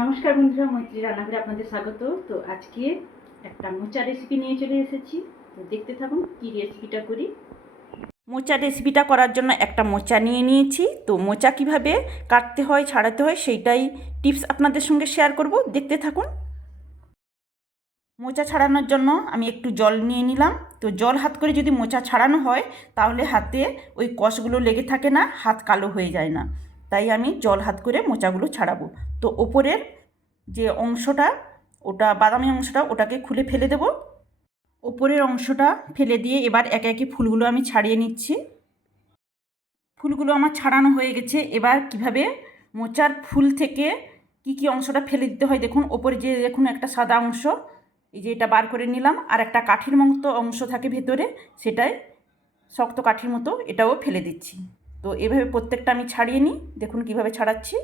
নমস্কার বন্ধুরা, মৈত্রী রান্নাঘরে আপনাদের স্বাগত। তো আজকে একটা মোচা রেসিপি নিয়ে চলে এসেছি। তো দেখতে থাকুন কি রেসিপিটা করি। মোচা রেসিপিটা করার জন্য একটা মোচা নিয়ে নিয়েছি। তো মোচা কিভাবে কাটতে হয়, ছাড়াতে হয়, সেইটাই টিপস আপনাদের সঙ্গে শেয়ার করব। দেখতে থাকুন। মোচা ছাড়ানোর জন্য আমি একটু জল নিয়ে নিলাম। তো জল হাত করে যদি মোচা ছাড়ানো হয় তাহলে হাতে ওই কষগুলো লেগে থাকে না, হাত কালো হয়ে যায় না। তাই আমি জল হাত করে মোচাগুলো ছাড়াবো। তো ওপরের যে অংশটা, ওটা বাদামি অংশটা, ওটাকে খুলে ফেলে দেব। ওপরের অংশটা ফেলে দিয়ে এবার একে একে ফুলগুলো আমি ছাড়িয়ে নিচ্ছি। ফুলগুলো আমার ছাড়ানো হয়ে গেছে। এবার কিভাবে মোচার ফুল থেকে কি অংশটা ফেলে দিতে হয় দেখুন। ওপরে যে দেখুন একটা সাদা অংশ, এই যে এটা বার করে নিলাম। আর একটা কাঠির মতো অংশ থাকে ভেতরে, সেটাই শক্ত কাঠির মতো, এটাও ফেলে দিচ্ছি। তো এভাবে প্রত্যেকটা আমি ছাড়িয়ে নিই। দেখুন কিভাবে ছাড়াচ্ছি।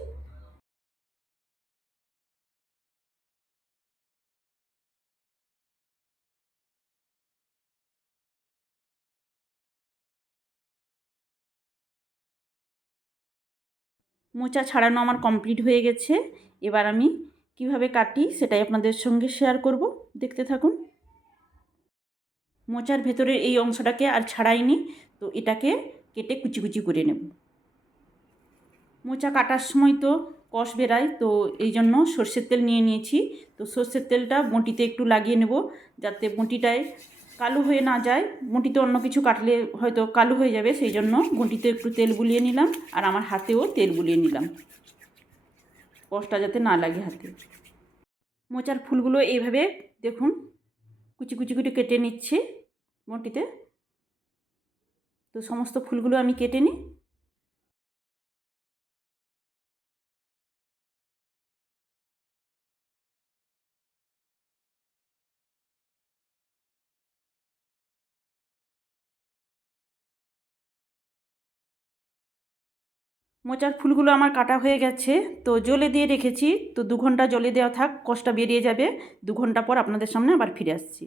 মোচা ছাড়ানো আমার কমপ্লিট হয়ে গেছে। এবার আমি কিভাবে কাটি সেটাই আপনাদের সঙ্গে শেয়ার করব। দেখতে থাকুন। মোচার ভেতরের এই অংশটাকে আর ছাড়াইনি, তো এটাকে কেটে কুচি কুচি করে নেব। মোচা কাটার সময় তো কষ বেরায়, তো এই জন্য সর্ষের তেল নিয়ে নিয়েছি। তো সর্ষের তেলটা বঁটিতে একটু লাগিয়ে নেব, যাতে বঁটিটায় কালো হয়ে না যায়। বঁটিতে অন্য কিছু কাটলে হয়তো কালো হয়ে যাবে, সেই জন্য বঁটিতে একটু তেল বুলিয়ে নিলাম। আর আমার হাতেও তেল বুলিয়ে নিলাম, কষটা যাতে না লাগে হাতে। মোচার ফুলগুলো এইভাবে দেখুন কুচি কুচি করে কেটে নিচ্ছি বঁটিতে। তো সমস্ত ফুলগুলো আমি কেটে নিই। মোচার ফুলগুলো আমার কাটা হয়ে গেছে। তো জলে দিয়ে রেখেছি। তো 2 ঘন্টা জলে দেওয়া থাক, কষটা বেরিয়ে যাবে। 2 ঘন্টা পর আপনাদের সামনে আবার ফিরে আসছি।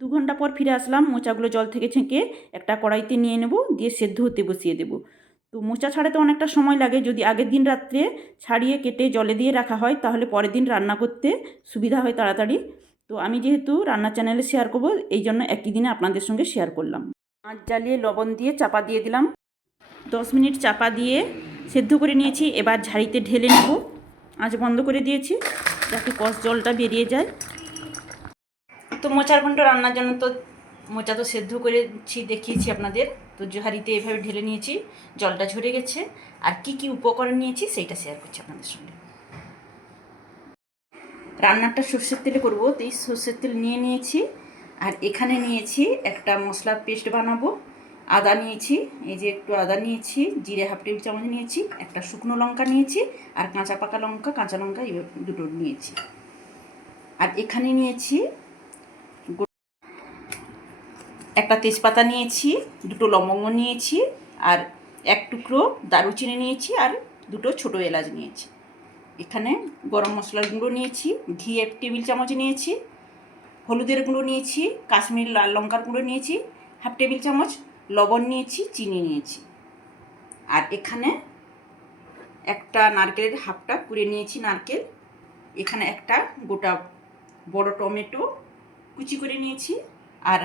2 ঘন্টা পর ফিরে আসলাম। মোচাগুলো জল থেকে ছেঁকে একটা কড়াইতে নিয়ে নেব, দিয়ে সেদ্ধ হতে বসিয়ে দেব। তো মোচা ছাড়াতে অনেকটা সময় লাগে। যদি আগের দিন রাত্রে ছাড়িয়ে কেটে জলে দিয়ে রাখা হয় তাহলে পরের দিন রান্না করতে সুবিধা হয় তাড়াতাড়ি। তো আমি যেহেতু রান্নার চ্যানেলে শেয়ার করব, এই জন্য একই দিনে আপনাদের সঙ্গে শেয়ার করলাম। আঁচ জ্বালিয়ে লবণ দিয়ে চাপা দিয়ে দিলাম। 10 মিনিট চাপা দিয়ে সেদ্ধ করে নিয়েছি। এবার ঝাড়িতে ঢেলে নেব। আঁচ বন্ধ করে দিয়েছি যাতে কষ জলটা বেরিয়ে যায়। তো মোচার ঘন্ট রান্নার জন্য তো মোচা তো সেদ্ধ করেছি, দেখিয়েছি আপনাদের। তো ঝাড়িতে এভাবে ঢেলে নিয়েছি, জলটা ঝরে গেছে। আর কি উপকরণ নিয়েছি সেইটা শেয়ার করছি আপনাদের সঙ্গে। রান্নাটা সর্ষের তেলে করবো, তো এই সর্ষের তেল নিয়ে নিয়েছি। আর এখানে নিয়েছি একটা মশলার পেস্ট বানাবো। আদা নিয়েছি, এই যে একটু আদা নিয়েছি, জিরে হাফ টেবিল চামচ নিয়েছি, একটা শুকনো লঙ্কা নিয়েছি, আর কাঁচা লঙ্কা এই দুটো নিয়েছি। আর এখানে নিয়েছি একটা তেজপাতা নিয়েছি, দুটো লবঙ্গ নিয়েছি, আর এক টুকরো দারুচিনি নিয়েছি, আর দুটো ছোটো এলাচ নিয়েছি। এখানে গরম মশলার গুঁড়ো নিয়েছি, ঘি 1 টেবিল চামচ নিয়েছি, হলুদের গুঁড়ো নিয়েছি, কাশ্মীর লাল লঙ্কার গুঁড়ো নিয়েছি হাফ টেবিল চামচ, লবণ নিয়েছি, চিনি নিয়েছি। আর এখানে একটা নারকেলের হাফটা কুড়ে নিয়েছি নারকেল। এখানে একটা গোটা বড় টমেটো কুচি করে নিয়েছি, আর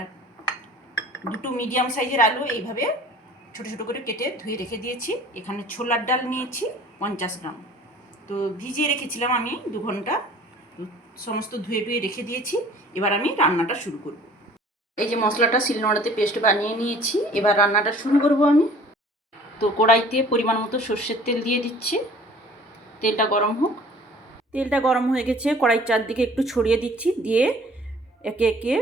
দুটো মিডিয়াম সাইজের আলু এইভাবে ছোটো ছোটো করে কেটে ধুয়ে রেখে দিয়েছি। এখানে ছোলার ডাল নিয়েছি 50 গ্রাম। তো ভিজিয়ে রেখেছিলাম আমি 2 ঘন্টা। সমস্ত ধুয়ে রেখে দিয়েছি। এবার আমি রান্নাটা শুরু করব। এই যে মশলাটা শিলনোড়াতে পেস্ট বানিয়ে নিয়েছি। এবার রান্নাটা শুরু করব আমি। তো কড়াইতে পরিমাণ মতো সর্ষের তেল দিয়ে দিচ্ছি। তেলটা গরম হোক। তেলটা গরম হয়ে গেছে, কড়াইয়ের চারদিকে একটু ছড়িয়ে দিচ্ছি। দিয়ে একে একে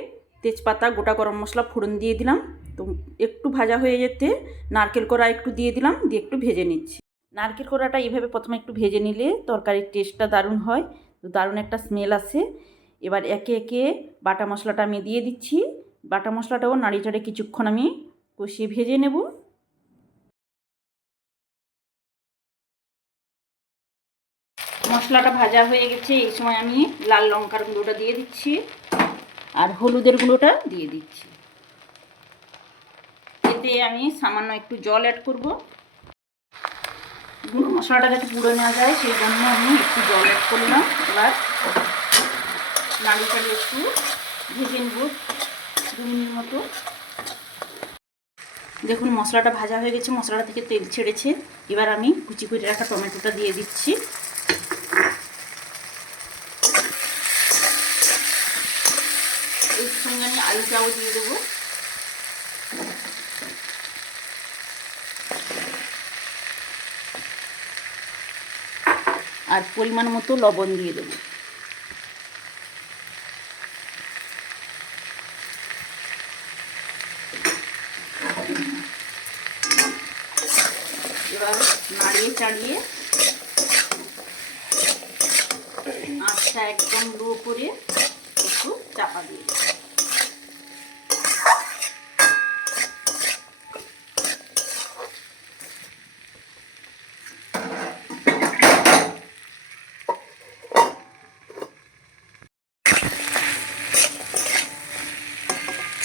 তেজপাতা, গোটা গরম মশলা ফোড়ন দিয়ে দিলাম। তো একটু ভাজা হয়ে যেতে নারকেল কোড়া একটু দিয়ে দিলাম, দিয়ে একটু ভেজে নিচ্ছি। নারকেল কোড়াটা এইভাবে প্রথমে একটু ভেজে নিলে তরকারির টেস্টটা দারুণ হয়, তো দারুণ একটা স্মেল আসে। এবার একে একে বাটা মশলাটা আমি দিয়ে দিচ্ছি। বাটা মশলাটাও নাড়ি চাড়ে কিছুক্ষণ আমি কষিয়ে ভেজে নেব। মশলাটা ভাজা হয়ে গেছে। এই সময় আমি লাল লঙ্কার গুঁড়োটা দিয়ে দিচ্ছি, আর হলুদের গুঁড়োটা দিয়ে দিচ্ছি। এতে আমি সামান্য একটু জল অ্যাড করব। দেখুন মশলাটা যাতে পুড়ে নেওয়া যায় সেই জন্য আমি একটু জল অ্যাড করলাম। এবার নাড়িয়ে চাড়িয়ে একটু ভেজে নেব 2 মিনিট মতো। দেখুন মশলাটা ভাজা হয়ে গেছে, মশলাটা থেকে তেল ছেড়েছে। এবার আমি কুচি করে রাখা টমেটোটা দিয়ে দিচ্ছি। এর সঙ্গে আমি আলুটাও দিয়ে দেবো। আর পরিমাণ মতো লবণ দিয়ে দেবো। এবার নাড়িয়ে চাড়িয়ে আঁচটা একদম লো করে একটু চাপা দিয়ে দেবো।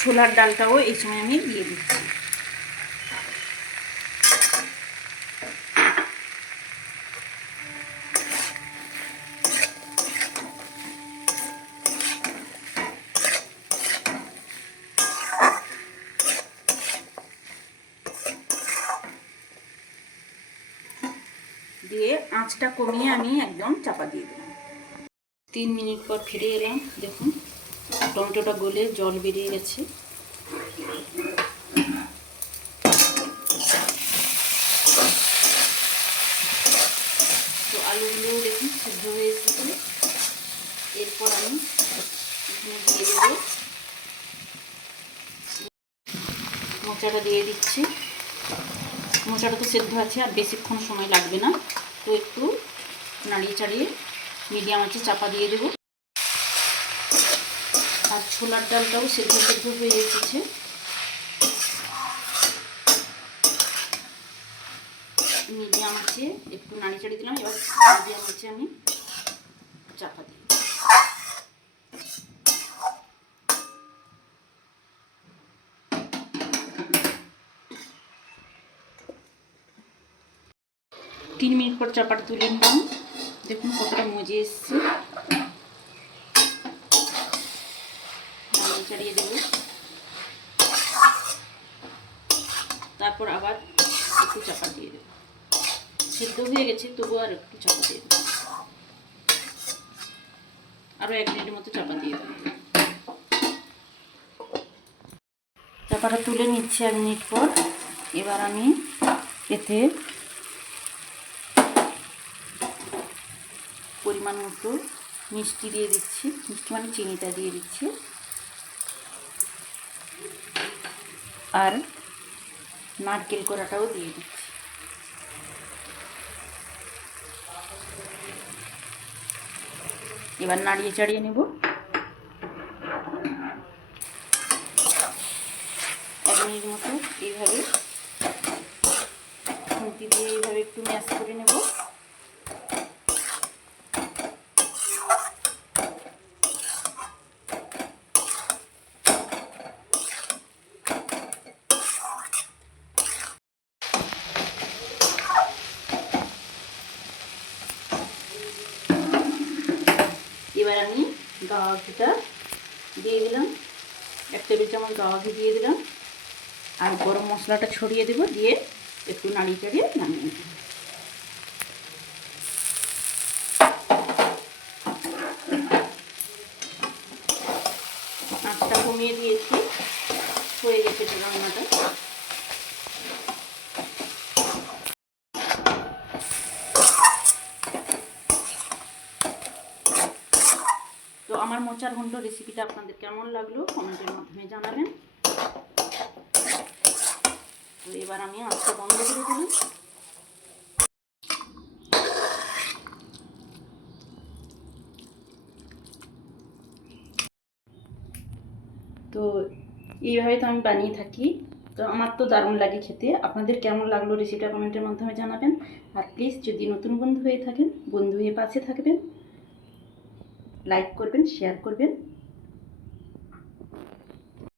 ছোলার ডালটাও এই সময় আমি দিয়ে দিচ্ছি। দিয়ে আঁচটা কমিয়ে আমি একদম চাপা দিয়ে দিলাম। 3 মিনিট পর ফিরে এলাম। দেখুন টমেটোটা গলে জল বেরিয়ে গেছে। তো আলুগুলো দেখুন সিদ্ধ হয়ে এসেছে। এরপর আমি এখানে দিয়ে দেবো মোচাটা দিয়ে দিচ্ছি। মোচাটা তো সেদ্ধ আছে, আর বেশিক্ষণ সময় লাগবে না। তো একটু নাড়িয়ে চাড়িয়ে মিডিয়াম আঁচে চাপা দিয়ে দেবো। আর ছোলার ডালটাও সেদ্ধ হয়ে এসেছে। মিডিয়াম আঁচে একটু নাড়িয়ে চাড়িয়ে দিলাম। এবার মিডিয়াম আঁচে আমি চাপা দিই। তিন মিনিট পর চাপাটা তুলে নিলাম। দেখুন কতটা মজে এসছে। নাড়িয়ে চাড়িয়ে দেবো। তারপর আবার একটু চাপা দিয়ে দেবো। সেদ্ধ হয়ে গেছে, তবু আর একটু চাপা দিয়ে দেবো। আরও 1 মিনিটের মতো চাপা দিয়ে দেবো। চাপাটা তুলে নিচ্ছি 1 মিনিট পর। এবার আমি এতে পরিমাণ মতো মিষ্টি দিয়ে দিচ্ছি। মিষ্টি মানে চিনিটা দিয়ে দিচ্ছি। আর নারকেল কোড়াটাও দিয়ে দিচ্ছি। এবার নাড়িয়ে চাড়িয়ে নেব। 1 মিনিট মতো এইভাবে খুন্তি দিয়ে এইভাবে একটু ম্যাশ করে নেব। এবার আমি গাওয়া ঘিটা দিয়ে দিলাম। 1 টেবিল চামচ গাওয়া ঘি দিয়ে দিলাম। আর গরম মশলাটা ছড়িয়ে দেবো। দিয়ে একটু নাড়িয়ে চাড়িয়ে নামিয়ে নেব। আঁচটা কমিয়ে দিয়েছি। হয়ে গেছে রান্নাটা। তো আমার মোচার ঘন্ট রেসিপিটা আপনাদের কেমন লাগলো কমেন্টের মাধ্যমে জানাবেন। তো এবার আমি আঁচটা বন্ধ করে দিলাম। তো এইভাবে তো আমি বানিয়ে থাকি। তো আমার তো দারুণ লাগে খেতে। আপনাদের কেমন লাগলো রেসিপিটা কমেন্টের মাধ্যমে জানাবেন। আর প্লিজ যদি নতুন বন্ধু হয়ে থাকেন, বন্ধু হয়ে পাশে থাকবেন, লাইক করবেন, শেয়ার করবেন।